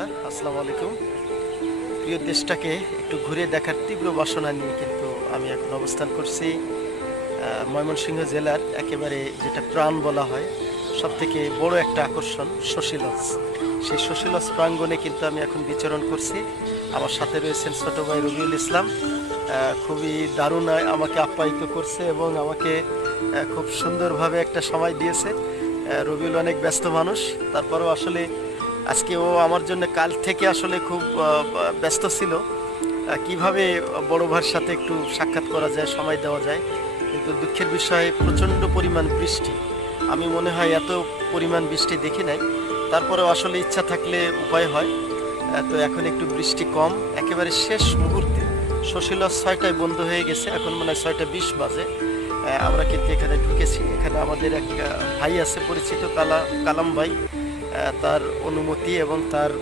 বন্ধুরা আসসালামু আলাইকুম। প্রিয় দেশটাকে একটু ঘুরে দেখার তীব্র বাসনা নিয়ে কিন্তু আমি এখন অবস্থান করছি ময়মনসিংহ জেলার একেবারে যেটা প্রাণ বলা হয় সব থেকে বড় একটা আকর্ষণ শশীলজ। সেই শশীলজ প্রাঙ্গণে কিন্তু আমি এখন বিচরণ করছি। আমার সাথে রয়েছেন ছোট ভাই রবিউল ইসলাম। খুবই দারুণ আমাকে আপ্যায়িত করছে এবং আমাকে খুব সুন্দরভাবে একটা সময় দিয়েছে। রবিউল অনেক ব্যস্ত মানুষ, তারপরেও আসলে আজকে ও আমার জন্য কাল থেকে আসলে খুব ব্যস্ত ছিল। কীভাবে বড় ভাইয়ের সাথে একটু সাক্ষাৎ করা যায়, সময় দেওয়া যায়, কিন্তু দুঃখের বিষয়ে, প্রচণ্ড পরিমাণ বৃষ্টি। আমি মনে হয় এত পরিমাণ বৃষ্টি দেখি নাই। তারপরেও আসলে ইচ্ছা থাকলে উপায় হয়। তো এখন একটু বৃষ্টি কম। একেবারে শেষ মুহূর্তে শশীল ছয়টায় বন্ধ হয়ে গেছে। এখন মনে হয় ছয়টা বিশ বাজে। আমরা কিন্তু এখানে ঢুকেছি। এখানে আমাদের এক ভাই আছে পরিচিত, কালা, কালাম ভাই। তার অনুমতি এবং তার